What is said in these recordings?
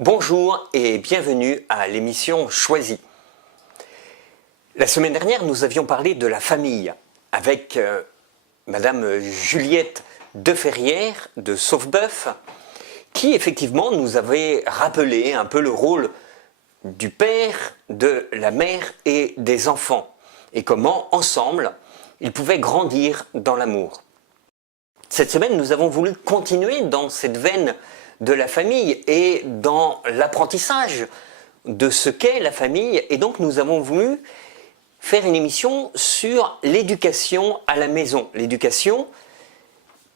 Bonjour et bienvenue à l'émission Choisie. La semaine dernière, nous avions parlé de la famille avec Madame Juliette Deferrière de Saufbeuf, qui effectivement nous avait rappelé un peu le rôle du père, de la mère et des enfants, et comment ensemble ils pouvaient grandir dans l'amour. Cette semaine, nous avons voulu continuer dans cette veine de la famille et dans l'apprentissage de ce qu'est la famille, et donc nous avons voulu faire une émission sur l'éducation à la maison. L'éducation,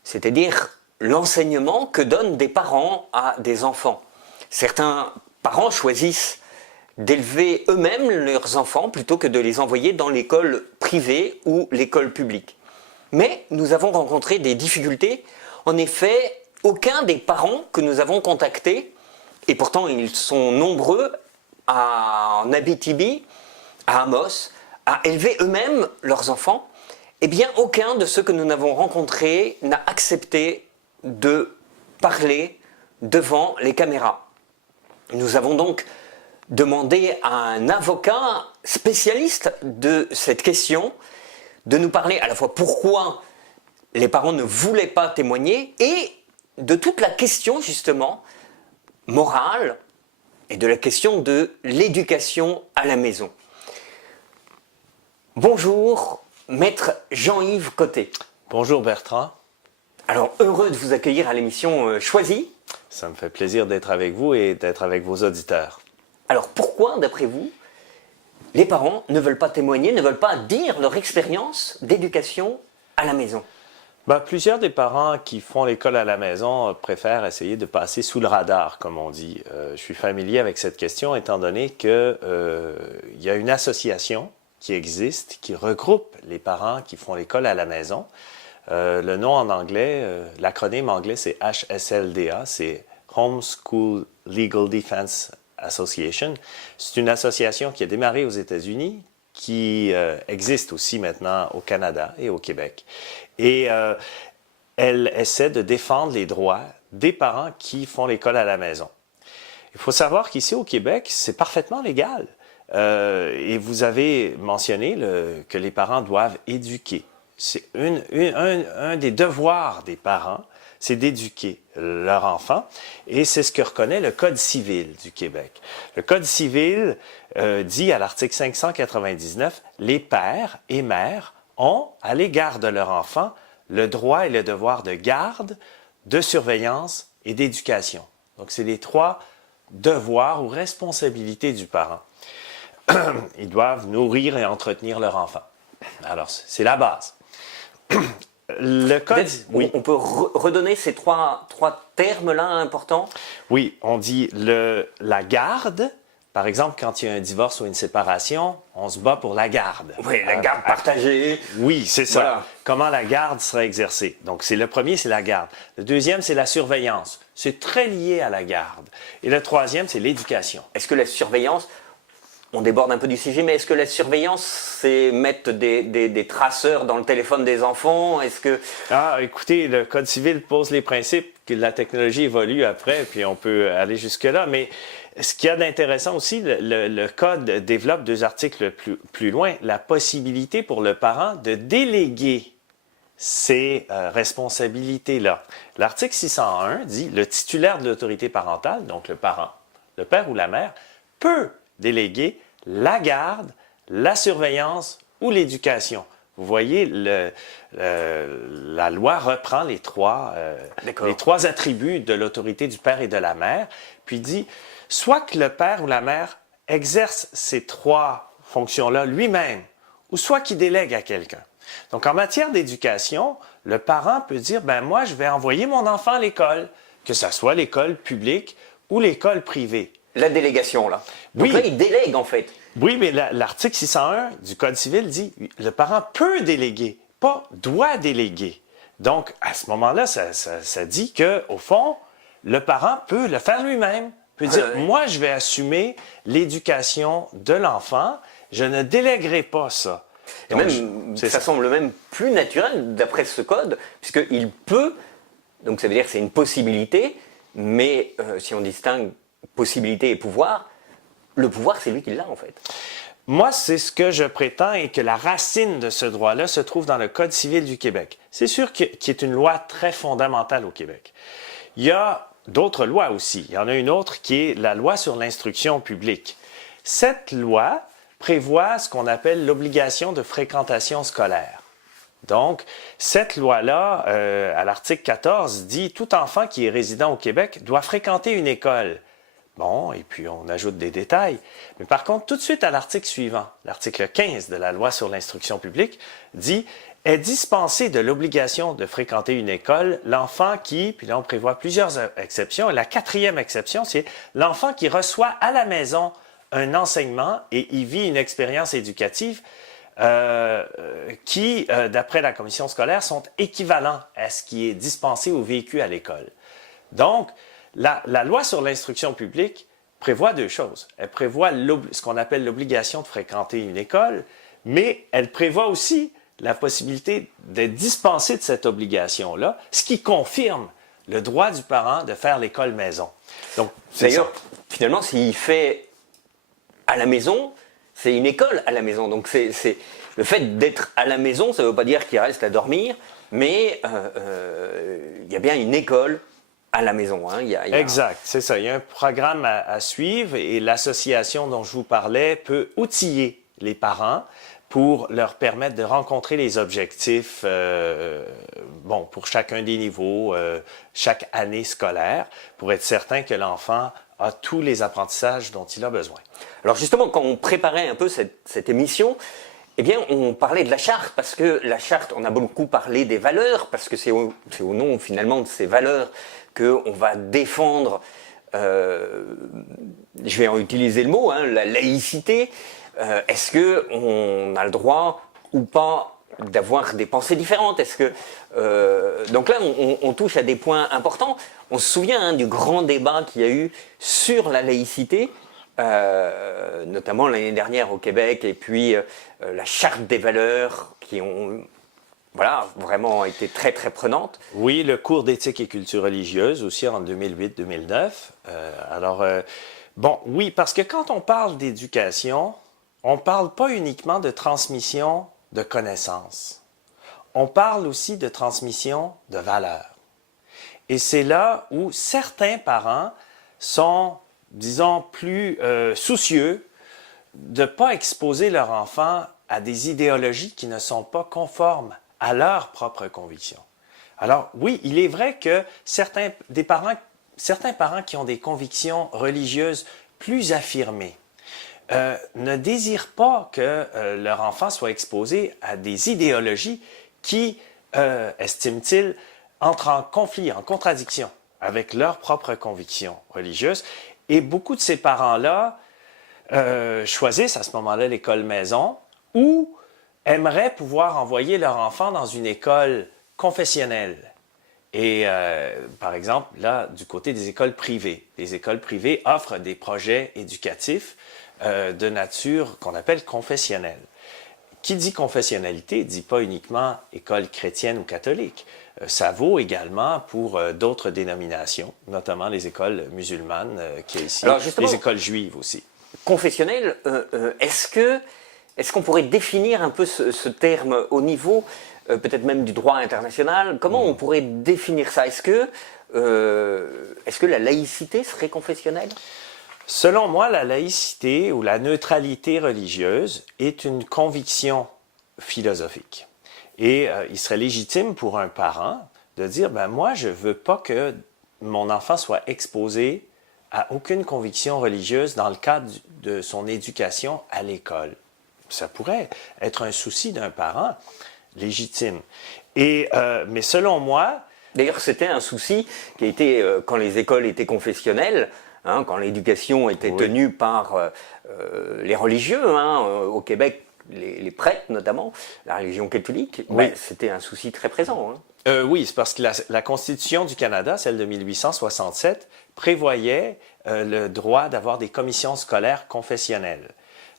c'est-à-dire l'enseignement que donnent des parents à des enfants. Certains parents choisissent d'élever eux-mêmes leurs enfants plutôt que de les envoyer dans l'école privée ou l'école publique. Mais nous avons rencontré des difficultés. En effet, aucun des parents que nous avons contactés, et pourtant ils sont nombreux en Abitibi, à Amos, à élever eux-mêmes leurs enfants, eh bien aucun de ceux que nous avons rencontrés n'a accepté de parler devant les caméras. Nous avons donc demandé à un avocat spécialiste de cette question de nous parler à la fois pourquoi les parents ne voulaient pas témoigner et de toute la question justement morale et de la question de l'éducation à la maison. Bonjour, maître Jean-Yves Côté. Bonjour Bertrand. Alors, heureux de vous accueillir à l'émission Choisie. Ça me fait plaisir d'être avec vous et d'être avec vos auditeurs. Alors, pourquoi, d'après vous, les parents ne veulent pas témoigner, ne veulent pas dire leur expérience d'éducation à la maison? Plusieurs des parents qui font l'école à la maison préfèrent essayer de passer sous le radar, comme on dit. Je suis familier avec cette question étant donné qu'il y a une association qui existe, qui regroupe les parents qui font l'école à la maison. Le nom en anglais, l'acronyme anglais, c'est HSLDA, c'est Homeschool Legal Defense Association. C'est une association qui a démarré aux États-Unis, qui existe aussi maintenant au Canada et au Québec. Et elle essaie de défendre les droits des parents qui font l'école à la maison. Il faut savoir qu'ici au Québec, c'est parfaitement légal. Et vous avez mentionné que les parents doivent éduquer. C'est un des devoirs des parents, c'est d'éduquer leur enfant. Et c'est ce que reconnaît le Code civil du Québec. Le Code civil dit à l'article 599, les pères et mères ont, à l'égard de leur enfant, le droit et le devoir de garde, de surveillance et d'éducation. Donc, c'est les trois devoirs ou responsabilités du parent. Ils doivent nourrir et entretenir leur enfant. Alors, c'est la base. Le code, oui. On peut redonner ces trois termes-là importants? Oui, on dit la garde. Par exemple, quand il y a un divorce ou une séparation, on se bat pour la garde. Oui, la garde partagée. Oui, c'est ça. Voilà. Comment la garde sera exercée. Donc, le premier, c'est la garde. Le deuxième, c'est la surveillance. C'est très lié à la garde. Et le troisième, c'est l'éducation. Est-ce que la surveillance, on déborde un peu du sujet, mais est-ce que la surveillance, c'est mettre des traceurs dans le téléphone des enfants? Est-ce que... Écoutez, le Code civil pose les principes, que la technologie évolue après, puis on peut aller jusque-là, mais ce qu'il y a d'intéressant aussi, le Code développe deux articles plus loin, la possibilité pour le parent de déléguer ces responsabilités-là. L'article 601 dit « Le titulaire de l'autorité parentale, donc le parent, le père ou la mère, peut déléguer la garde, la surveillance ou l'éducation. » Vous voyez, la loi reprend les trois attributs de l'autorité du père et de la mère, puis dit soit que le père ou la mère exerce ces trois fonctions-là lui-même, ou soit qu'il délègue à quelqu'un. Donc, en matière d'éducation, le parent peut dire, moi, je vais envoyer mon enfant à l'école, que ce soit l'école publique ou l'école privée. La délégation, là. Donc oui. Là, il délègue, en fait. Oui, mais l'article 601 du Code civil dit le parent peut déléguer, pas doit déléguer. Donc, à ce moment-là, ça dit qu'au fond, le parent peut le faire lui-même. Peut dire, moi, je vais assumer l'éducation de l'enfant, je ne délèguerai pas ça. Et donc, ça semble même plus naturel, d'après ce code, puisqu'il peut, donc ça veut dire que c'est une possibilité, mais si on distingue possibilités et pouvoirs, le pouvoir, c'est lui qui l'a en fait. Moi, c'est ce que je prétends et que la racine de ce droit-là se trouve dans le Code civil du Québec. C'est sûr qu'il est une loi très fondamentale au Québec. Il y a d'autres lois aussi. Il y en a une autre qui est la loi sur l'instruction publique. Cette loi prévoit ce qu'on appelle l'obligation de fréquentation scolaire. Donc, cette loi-là, à l'article 14, dit « Tout enfant qui est résident au Québec doit fréquenter une école ». Bon, et puis on ajoute des détails. Mais par contre, tout de suite à l'article suivant, l'article 15 de la loi sur l'instruction publique, dit « Est dispensé de l'obligation de fréquenter une école l'enfant qui… » Puis là, on prévoit plusieurs exceptions. Et la quatrième exception, c'est l'enfant qui reçoit à la maison un enseignement et y vit une expérience éducative qui, d'après la commission scolaire, sont équivalents à ce qui est dispensé ou vécu à l'école. Donc, la loi sur l'instruction publique prévoit deux choses. Elle prévoit ce qu'on appelle l'obligation de fréquenter une école, mais elle prévoit aussi la possibilité d'être dispensé de cette obligation-là, ce qui confirme le droit du parent de faire l'école maison. Donc, d'ailleurs, finalement, s'il fait à la maison, c'est une école à la maison. Donc, c'est le fait d'être à la maison, ça ne veut pas dire qu'il reste à dormir, mais il y a bien une école à la maison. Hein. Exact, c'est ça. Il y a un programme à suivre et l'association dont je vous parlais peut outiller les parents pour leur permettre de rencontrer les objectifs pour chacun des niveaux, chaque année scolaire, pour être certain que l'enfant a tous les apprentissages dont il a besoin. Alors justement, quand on préparait un peu cette émission, eh bien, on parlait de la charte, parce que la charte, on a beaucoup parlé des valeurs, parce que c'est au nom finalement de ces valeurs qu'on va défendre, je vais en utiliser le mot, hein, la laïcité. Est-ce qu'on a le droit ou pas d'avoir des pensées différentes? Est-ce que donc là, on touche à des points importants. On se souvient du grand débat qu'il y a eu sur la laïcité, notamment l'année dernière au Québec, et puis la charte des valeurs qui ont vraiment été très très prenantes. Oui, le cours d'éthique et culture religieuse aussi en 2008-2009. Oui, parce que quand on parle d'éducation, on ne parle pas uniquement de transmission de connaissances. On parle aussi de transmission de valeurs. Et c'est là où certains parents sont, disons, plus soucieux de ne pas exposer leur enfant à des idéologies qui ne sont pas conformes à leurs propres convictions. Alors oui, il est vrai que certains parents qui ont des convictions religieuses plus affirmées ne désirent pas que leur enfant soit exposé à des idéologies qui, estiment-ils, entrent en conflit, en contradiction avec leurs propres convictions religieuses. Et beaucoup de ces parents-là choisissent à ce moment-là l'école maison ou aimeraient pouvoir envoyer leur enfant dans une école confessionnelle. Et par exemple, là, du côté des écoles privées, les écoles privées offrent des projets éducatifs de nature qu'on appelle confessionnelle. Qui dit confessionnalité ne dit pas uniquement école chrétienne ou catholique. Ça vaut également pour d'autres dénominations, notamment les écoles musulmanes qui est ici, les écoles juives aussi. Confessionnel, est-ce qu'on pourrait définir un peu ce terme au niveau peut-être même du droit international? Comment on pourrait définir ça? Est-ce que la laïcité serait confessionnelle? Selon moi, la laïcité ou la neutralité religieuse est une conviction philosophique. Et il serait légitime pour un parent de dire, moi, je ne veux pas que mon enfant soit exposé à aucune conviction religieuse dans le cadre de son éducation à l'école. Ça pourrait être un souci d'un parent légitime. Mais selon moi... D'ailleurs, c'était un souci qui a été, quand les écoles étaient confessionnelles, hein, quand l'éducation était tenue par les religieux, au Québec, les prêtres notamment, la religion catholique, c'était un souci très présent. Oui, c'est parce que la Constitution du Canada, celle de 1867, prévoyait le droit d'avoir des commissions scolaires confessionnelles.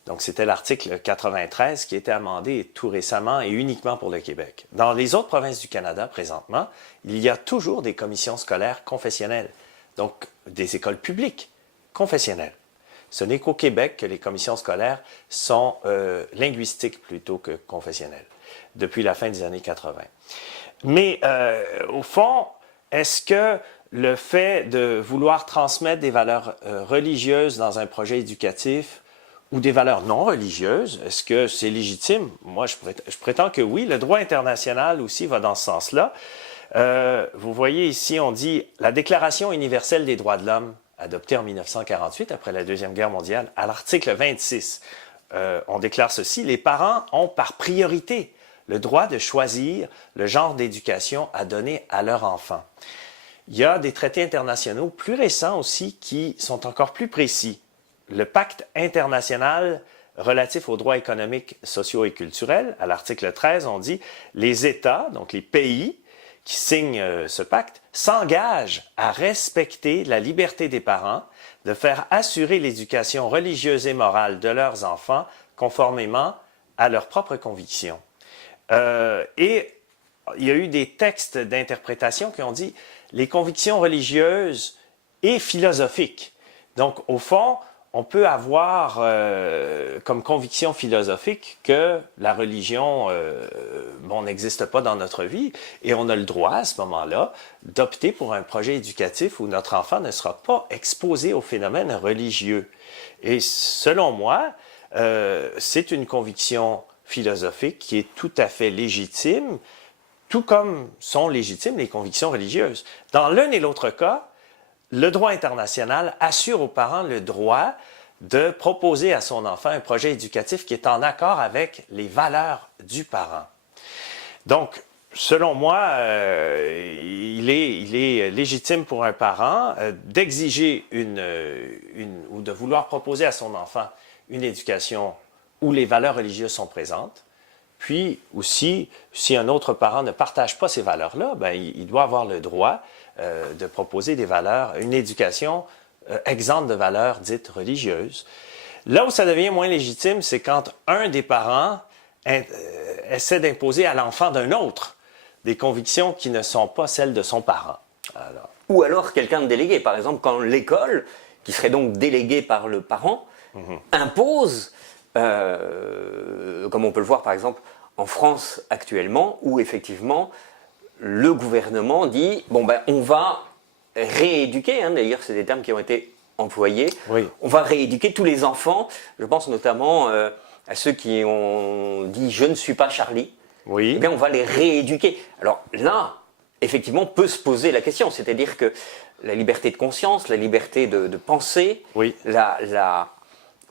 Donc, c'était l'article 93 qui a été amendé tout récemment et uniquement pour le Québec. Dans les autres provinces du Canada, présentement, il y a toujours des commissions scolaires confessionnelles, donc des écoles publiques confessionnelle. Ce n'est qu'au Québec que les commissions scolaires sont linguistiques plutôt que confessionnelles, depuis la fin des années 80. Mais au fond, est-ce que le fait de vouloir transmettre des valeurs religieuses dans un projet éducatif ou des valeurs non religieuses, est-ce que c'est légitime? Moi, je prétends que oui. Le droit international aussi va dans ce sens-là. Vous voyez ici, on dit la Déclaration universelle des droits de l'homme, adoptée en 1948 après la Deuxième Guerre mondiale, à l'article 26, on déclare ceci: les parents ont par priorité le droit de choisir le genre d'éducation à donner à leur enfant. Il y a des traités internationaux plus récents aussi qui sont encore plus précis. Le Pacte international relatif aux droits économiques, sociaux et culturels, à l'article 13, on dit « Les États, donc les pays qui signent ce pacte, s'engagent à respecter la liberté des parents de faire assurer l'éducation religieuse et morale de leurs enfants conformément à leurs propres convictions. » Et il y a eu des textes d'interprétation qui ont dit les convictions religieuses et philosophiques. Donc, au fond, on peut avoir comme conviction philosophique que la religion n'existe pas dans notre vie et on a le droit à ce moment-là d'opter pour un projet éducatif où notre enfant ne sera pas exposé aux phénomènes religieux. Et selon moi, c'est une conviction philosophique qui est tout à fait légitime, tout comme sont légitimes les convictions religieuses. Dans l'un et l'autre cas, le droit international assure aux parents le droit de proposer à son enfant un projet éducatif qui est en accord avec les valeurs du parent. Donc, selon moi, il est légitime pour un parent d'exiger ou de vouloir proposer à son enfant une éducation où les valeurs religieuses sont présentes. Puis aussi, si un autre parent ne partage pas ces valeurs-là, ben, il doit avoir le droit de proposer des valeurs, une éducation exempte de valeurs dites religieuses. Là où ça devient moins légitime, c'est quand un des parents essaie d'imposer à l'enfant d'un autre des convictions qui ne sont pas celles de son parent. Alors, ou alors quelqu'un de délégué, par exemple quand l'école, qui serait donc déléguée par le parent, impose, comme on peut le voir par exemple en France actuellement, où effectivement le gouvernement dit bon ben on va rééduquer, d'ailleurs c'est des termes qui ont été employés, oui. On va rééduquer tous les enfants, je pense notamment à ceux qui ont dit je ne suis pas Charlie, oui. Eh bien on va les rééduquer. Alors là, effectivement, peut se poser la question, c'est-à-dire que la liberté de conscience, la liberté de penser, oui.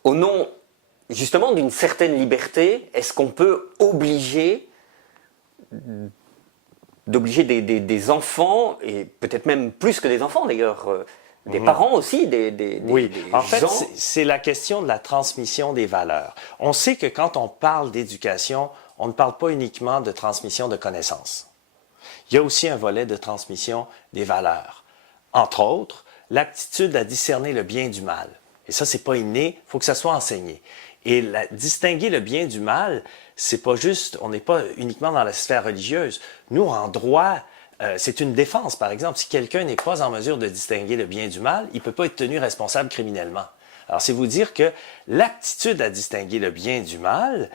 Au nom justement d'une certaine liberté, est-ce qu'on peut obliger des enfants, et peut-être même plus que des enfants d'ailleurs, des parents aussi, oui, des en fait, gens... c'est la question de la transmission des valeurs. On sait que quand on parle d'éducation, on ne parle pas uniquement de transmission de connaissances. Il y a aussi un volet de transmission des valeurs. Entre autres, l'aptitude à discerner le bien du mal. Et ça, c'est pas inné, il faut que ça soit enseigné. Et distinguer le bien du mal, c'est pas juste, on n'est pas uniquement dans la sphère religieuse. Nous, en droit, c'est une défense, par exemple. Si quelqu'un n'est pas en mesure de distinguer le bien du mal, il ne peut pas être tenu responsable criminellement. Alors, c'est vous dire que l'aptitude à distinguer le bien du mal,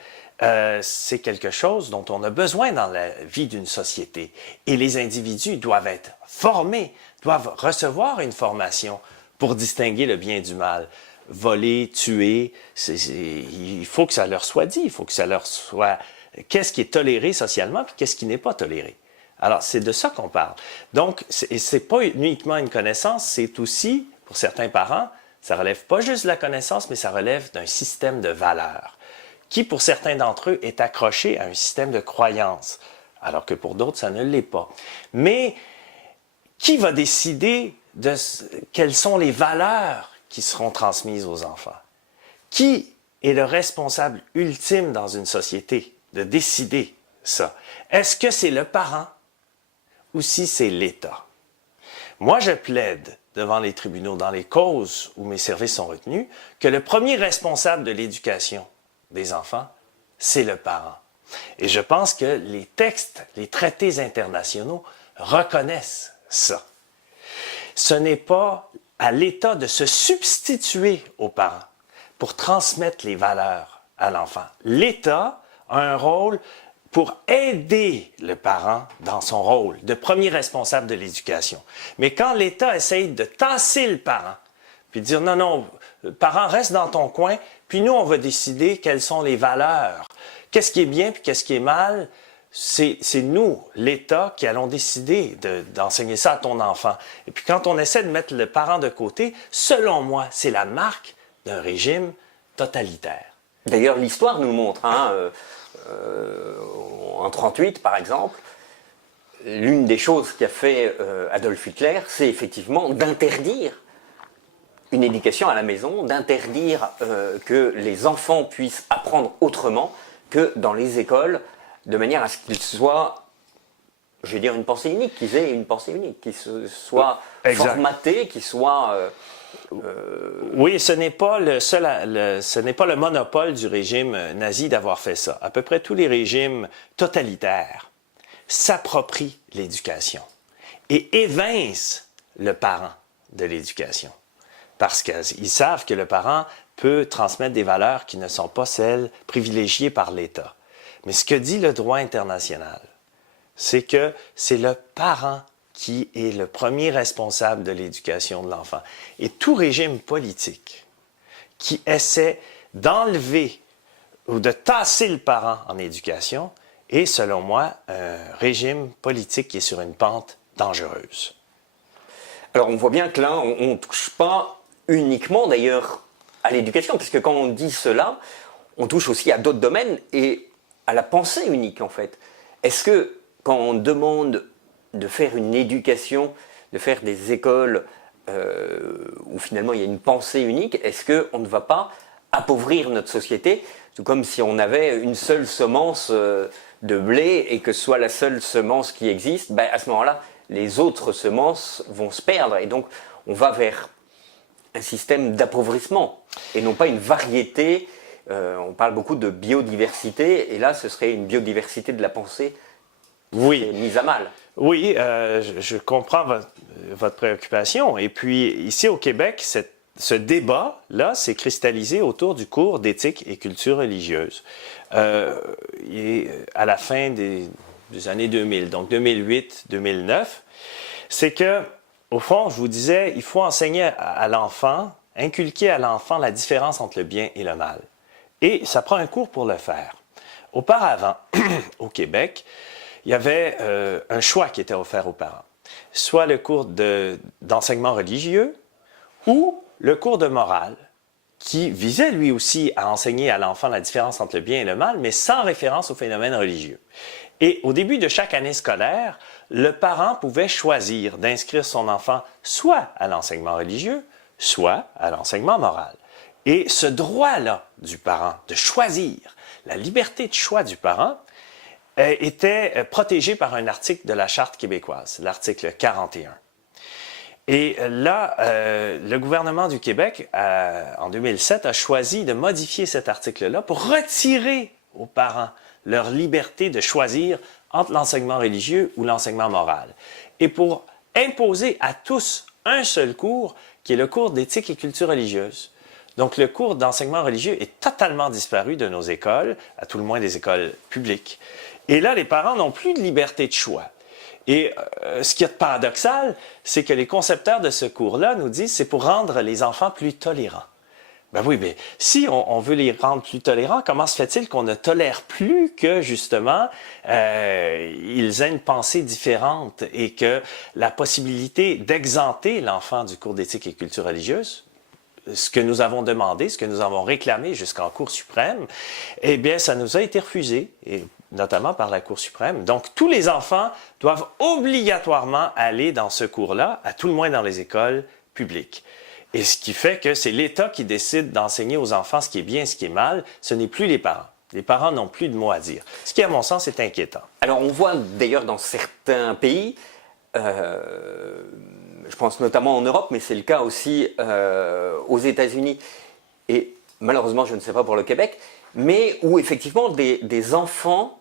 c'est quelque chose dont on a besoin dans la vie d'une société. Et les individus doivent être formés, doivent recevoir une formation pour distinguer le bien du mal. Voler, tuer, il faut que ça leur soit dit, il faut que ça leur soit... Qu'est-ce qui est toléré socialement, puis qu'est-ce qui n'est pas toléré? Alors, c'est de ça qu'on parle. Donc, c'est pas uniquement une connaissance, c'est aussi, pour certains parents, ça relève pas juste de la connaissance, mais ça relève d'un système de valeurs, qui, pour certains d'entre eux, est accroché à un système de croyances, alors que pour d'autres, ça ne l'est pas. Mais qui va décider de quelles sont les valeurs qui seront transmises aux enfants? Qui est le responsable ultime dans une société de décider ça? Est-ce que c'est le parent ou si c'est l'État? Moi, je plaide devant les tribunaux, dans les causes où mes services sont retenus, que le premier responsable de l'éducation des enfants, c'est le parent. Et je pense que les textes, les traités internationaux reconnaissent ça. Ce n'est pas à l'État de se substituer aux parents pour transmettre les valeurs à l'enfant. L'État a un rôle pour aider le parent dans son rôle de premier responsable de l'éducation. Mais quand l'État essaye de tasser le parent, puis de dire non, non, parent, reste dans ton coin, puis nous, on va décider quelles sont les valeurs. Qu'est-ce qui est bien, puis qu'est-ce qui est mal, c'est nous, l'État, qui allons décider d'enseigner ça à ton enfant. Et puis quand on essaie de mettre le parent de côté, selon moi, c'est la marque d'un régime totalitaire. D'ailleurs, l'histoire nous le montre. En 1938, par exemple, l'une des choses qu'a fait Adolf Hitler, c'est effectivement d'interdire une éducation à la maison, d'interdire que les enfants puissent apprendre autrement que dans les écoles, de manière à ce qu'ils soient, je vais dire, une pensée unique, qu'ils aient une pensée unique, qu'ils soient formatés, qu'ils soient... Oui, ce n'est pas ce n'est pas le monopole du régime nazi d'avoir fait ça. À peu près tous les régimes totalitaires s'approprient l'éducation et évincent le parent de l'éducation. Parce qu'ils savent que le parent peut transmettre des valeurs qui ne sont pas celles privilégiées par l'État. Mais ce que dit le droit international, c'est que c'est le parent qui est le premier responsable de l'éducation de l'enfant. Et tout régime politique qui essaie d'enlever ou de tasser le parent en éducation est, selon moi, un régime politique qui est sur une pente dangereuse. Alors on voit bien que là, on ne touche pas uniquement d'ailleurs à l'éducation, parce que quand on dit cela, on touche aussi à d'autres domaines et à la pensée unique en fait. Est-ce que quand on demande de faire une éducation, de faire des écoles où finalement il y a une pensée unique, est-ce qu'on ne va pas appauvrir notre société, tout comme si on avait une seule semence de blé et que ce soit la seule semence qui existe, ben à ce moment-là, les autres semences vont se perdre et donc on va vers un système d'appauvrissement et non pas une variété. On parle beaucoup de biodiversité et là ce serait une biodiversité de la pensée qui est mise à mal. Oui, je comprends votre préoccupation. Et puis, ici au Québec, ce débat-là s'est cristallisé autour du cours d'éthique et culture religieuse. Et à la fin des années 2000, donc 2008-2009, c'est que, au fond, je vous disais, il faut enseigner à l'enfant, inculquer à l'enfant la différence entre le bien et le mal. Et ça prend un cours pour le faire. Auparavant, au Québec, il y avait un choix qui était offert aux parents. Soit le cours d'enseignement religieux ou le cours de morale qui visait lui aussi à enseigner à l'enfant la différence entre le bien et le mal, mais sans référence au phénomène religieux. Et au début de chaque année scolaire, le parent pouvait choisir d'inscrire son enfant soit à l'enseignement religieux, soit à l'enseignement moral. Et ce droit-là du parent de choisir, la liberté de choix du parent, était protégé par un article de la Charte québécoise, l'article 41. Et là, le gouvernement du Québec, en 2007, a choisi de modifier cet article-là pour retirer aux parents leur liberté de choisir entre l'enseignement religieux ou l'enseignement moral. Et pour imposer à tous un seul cours, qui est le cours d'éthique et culture religieuse. Donc, le cours d'enseignement religieux est totalement disparu de nos écoles, à tout le moins des écoles publiques. Et là, les parents n'ont plus de liberté de choix. Et ce qui est paradoxal, c'est que les concepteurs de ce cours-là nous disent que c'est pour rendre les enfants plus tolérants. Ben oui, mais si on veut les rendre plus tolérants, comment se fait-il qu'on ne tolère plus que, justement, ils aient une pensée différente et que la possibilité d'exenter l'enfant du cours d'éthique et culture religieuse, ce que nous avons demandé, ce que nous avons réclamé jusqu'en Cour suprême, eh bien, ça nous a été refusé, et notamment par la Cour suprême. Donc, tous les enfants doivent obligatoirement aller dans ce cours-là, à tout le moins dans les écoles publiques. Et ce qui fait que c'est l'État qui décide d'enseigner aux enfants ce qui est bien et ce qui est mal, ce n'est plus les parents. Les parents n'ont plus de mots à dire. Ce qui, à mon sens, est inquiétant. Alors, on voit d'ailleurs dans certains pays, je pense notamment en Europe, mais c'est le cas aussi aux États-Unis, et malheureusement, je ne sais pas pour le Québec, mais où effectivement des enfants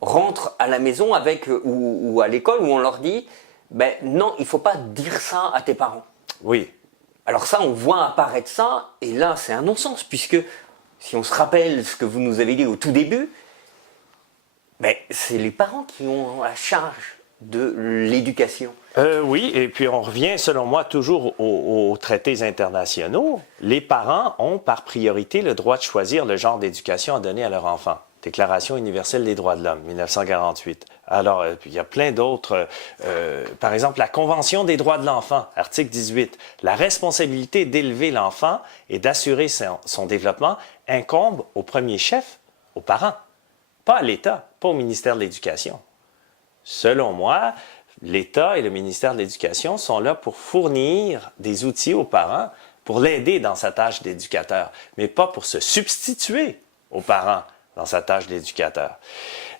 rentrent à la maison avec, ou à l'école où on leur dit ben, « Non, il ne faut pas dire ça à tes parents ». Oui. Alors ça, on voit apparaître ça, et là, c'est un non-sens, puisque si on se rappelle ce que vous nous avez dit au tout début, ben, c'est les parents qui ont la charge de l'éducation. Oui, et puis on revient, selon moi, toujours aux traités internationaux. Les parents ont par priorité le droit de choisir le genre d'éducation à donner à leur enfant. Déclaration universelle des droits de l'homme, 1948. Alors, il y a plein d'autres. Par exemple, la Convention des droits de l'enfant, article 18. La responsabilité d'élever l'enfant et d'assurer son développement incombe au premier chef, aux parents, pas à l'État, pas au ministère de l'Éducation. Selon moi, l'État et le ministère de l'Éducation sont là pour fournir des outils aux parents, pour l'aider dans sa tâche d'éducateur, mais pas pour se substituer aux parents dans sa tâche d'éducateur.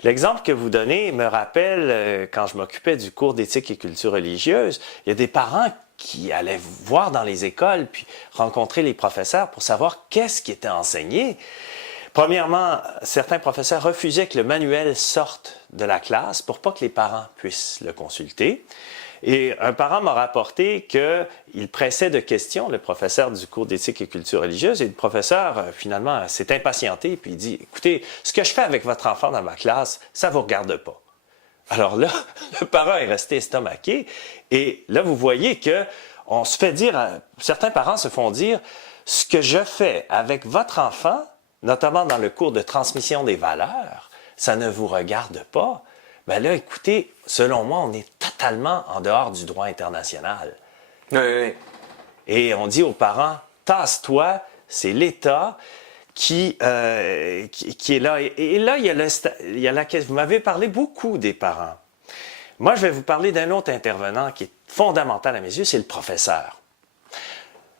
L'exemple que vous donnez me rappelle, quand je m'occupais du cours d'éthique et culture religieuse, il y a des parents qui allaient voir dans les écoles, puis rencontrer les professeurs pour savoir qu'est-ce qui était enseigné. Premièrement, certains professeurs refusaient que le manuel sorte de la classe pour pas que les parents puissent le consulter. Et un parent m'a rapporté qu'il pressait de questions le professeur du cours d'éthique et culture religieuse, et le professeur, finalement, s'est impatienté, puis il dit « Écoutez, ce que je fais avec votre enfant dans ma classe, ça vous regarde pas. » Alors là, le parent est resté estomaqué, et là, vous voyez que on se fait dire, certains parents se font dire « Ce que je fais avec votre enfant, notamment dans le cours de transmission des valeurs, ça ne vous regarde pas. » Ben là, écoutez, selon moi, on est totalement en dehors du droit international. Oui. Et on dit aux parents, tasse-toi, c'est l'État qui est là. Et là, il y a la question. Vous m'avez parlé beaucoup des parents. Moi, je vais vous parler d'un autre intervenant qui est fondamental à mes yeux, c'est le professeur.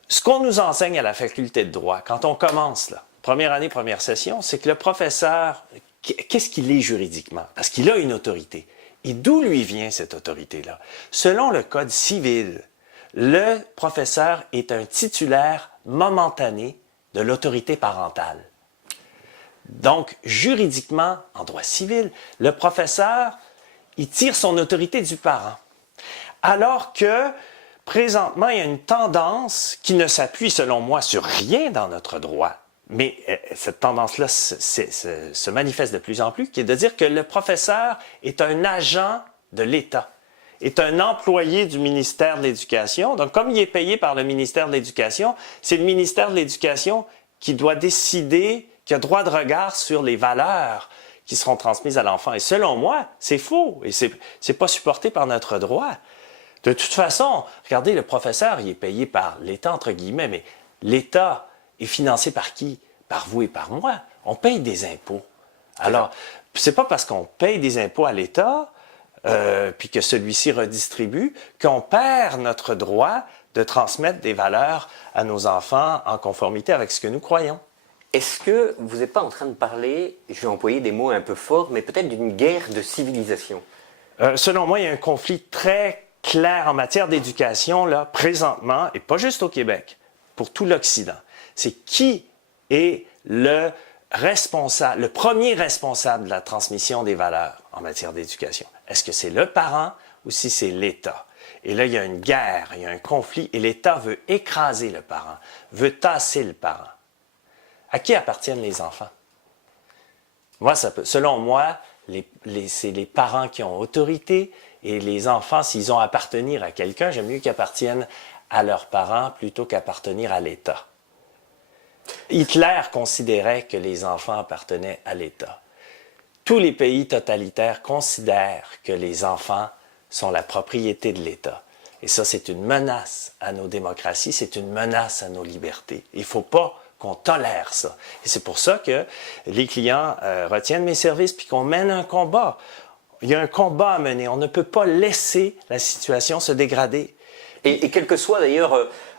Ce qu'on nous enseigne à la faculté de droit, quand on commence là, première année, première session, c'est que le professeur, qu'est-ce qu'il est juridiquement? Parce qu'il a une autorité. Et d'où lui vient cette autorité-là? Selon le Code civil, le professeur est un titulaire momentané de l'autorité parentale. Donc, juridiquement, en droit civil, le professeur, il tire son autorité du parent. Alors que, présentement, il y a une tendance qui ne s'appuie, selon moi, sur rien dans notre droit. Mais cette tendance-là se manifeste de plus en plus, qui est de dire que le professeur est un agent de l'État, est un employé du ministère de l'Éducation. Donc, comme il est payé par le ministère de l'Éducation, c'est le ministère de l'Éducation qui doit décider, qui a droit de regard sur les valeurs qui seront transmises à l'enfant. Et selon moi, c'est faux et c'est pas supporté par notre droit. De toute façon, regardez, le professeur, il est payé par l'État, entre guillemets, mais l'État est financé par qui? Par vous et par moi. On paye des impôts. Alors, c'est pas parce qu'on paye des impôts à l'État, puis que celui-ci redistribue, qu'on perd notre droit de transmettre des valeurs à nos enfants en conformité avec ce que nous croyons. Est-ce que vous n'êtes pas en train de parler, je vais employer des mots un peu forts, mais peut-être d'une guerre de civilisation? Selon moi, il y a un conflit très clair en matière d'éducation, là, présentement, et pas juste au Québec, pour tout l'Occident. C'est qui est le responsable, le premier responsable de la transmission des valeurs en matière d'éducation. Est-ce que c'est le parent ou si c'est l'État? Et là, il y a une guerre, il y a un conflit, et l'État veut écraser le parent, veut tasser le parent. À qui appartiennent les enfants? Moi, selon moi, c'est les parents qui ont autorité, et les enfants, s'ils ont à appartenir à quelqu'un, j'aime mieux qu'ils appartiennent à leurs parents plutôt qu'appartenir à l'État. Hitler considérait que les enfants appartenaient à l'État. Tous les pays totalitaires considèrent que les enfants sont la propriété de l'État. Et ça, c'est une menace à nos démocraties, c'est une menace à nos libertés. Il ne faut pas qu'on tolère ça. Et c'est pour ça que les clients retiennent mes services puis qu'on mène un combat. Il y a un combat à mener. On ne peut pas laisser la situation se dégrader. Et quel que soit d'ailleurs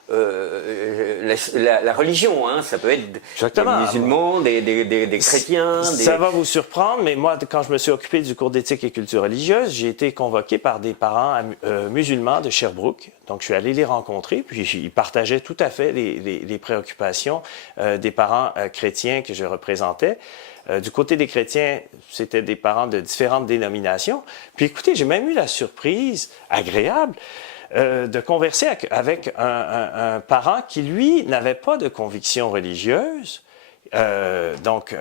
la religion, hein, ça peut être Exactement. des musulmans, des chrétiens. Ça va vous surprendre, mais moi, quand je me suis occupé du cours d'éthique et culture religieuse, j'ai été convoqué par des parents musulmans de Sherbrooke. Donc, je suis allé les rencontrer, puis ils partageaient tout à fait les préoccupations des parents chrétiens que je représentais. Du côté des chrétiens, c'était des parents de différentes dénominations. Puis écoutez, j'ai même eu la surprise agréable de converser avec un parent qui, lui, n'avait pas de conviction religieuse, donc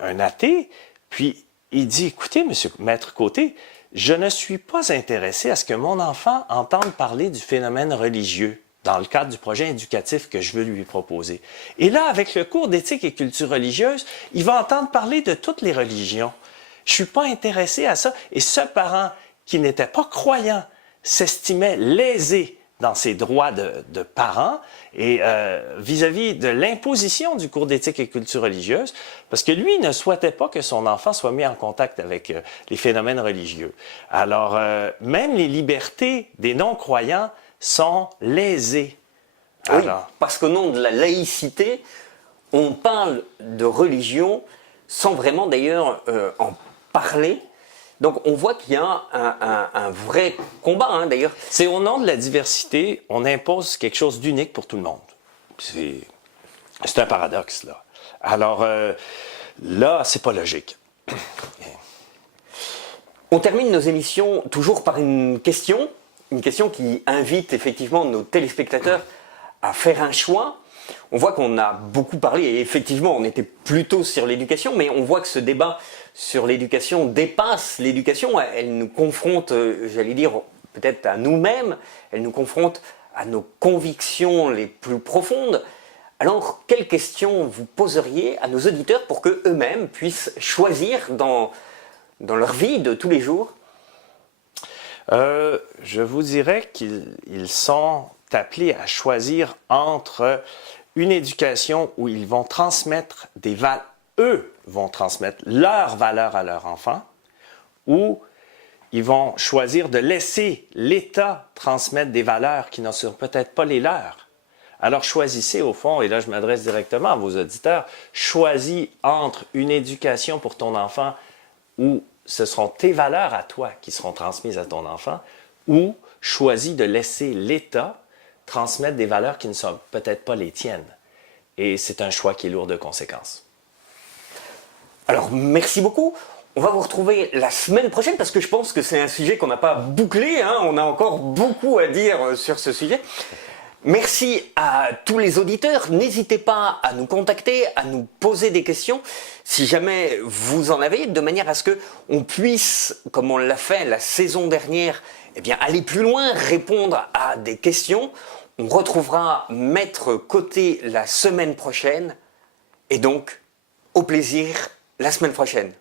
un athée. Puis il dit, écoutez, monsieur Maître Côté, je ne suis pas intéressé à ce que mon enfant entende parler du phénomène religieux dans le cadre du projet éducatif que je veux lui proposer. Et là, avec le cours d'éthique et culture religieuse, il va entendre parler de toutes les religions. Je ne suis pas intéressé à ça. Et ce parent qui n'était pas croyant s'estimait lésé dans ses droits de parent et vis-à-vis de l'imposition du cours d'éthique et culture religieuse, parce que lui ne souhaitait pas que son enfant soit mis en contact avec les phénomènes religieux. Alors, même les libertés des non-croyants sont lésées. Oui, parce qu'au nom de la laïcité, on parle de religion sans vraiment d'ailleurs en parler. Donc on voit qu'il y a un vrai combat, hein, d'ailleurs. C'est au nom de la diversité, on impose quelque chose d'unique pour tout le monde. C'est un paradoxe, là. Alors là, c'est pas logique. On termine nos émissions toujours par une question qui invite effectivement nos téléspectateurs à faire un choix. On voit qu'on a beaucoup parlé, et effectivement on était plutôt sur l'éducation, mais on voit que ce débat sur l'éducation dépasse l'éducation. Elle nous confronte, j'allais dire, peut-être à nous-mêmes, elle nous confronte à nos convictions les plus profondes. Alors, quelles questions vous poseriez à nos auditeurs pour qu'eux-mêmes puissent choisir dans leur vie de tous les jours? Je vous dirais qu'ils sont appelés à choisir entre une éducation où ils vont transmettre eux vont transmettre leurs valeurs à leurs enfants, ou ils vont choisir de laisser l'État transmettre des valeurs qui ne sont peut-être pas les leurs. Alors choisissez au fond, et là je m'adresse directement à vos auditeurs, choisis entre une éducation pour ton enfant où ce seront tes valeurs à toi qui seront transmises à ton enfant, ou choisis de laisser l'État transmettre des valeurs qui ne sont peut-être pas les tiennes. Et c'est un choix qui est lourd de conséquences. Alors, merci beaucoup. On va vous retrouver la semaine prochaine parce que je pense que c'est un sujet qu'on n'a pas bouclé, hein. On a encore beaucoup à dire sur ce sujet. Merci à tous les auditeurs. N'hésitez pas à nous contacter, à nous poser des questions, si jamais vous en avez, de manière à ce qu'on puisse, comme on l'a fait la saison dernière, eh bien, aller plus loin, répondre à des questions. On retrouvera Maître Côté la semaine prochaine. Et donc, au plaisir la semaine prochaine.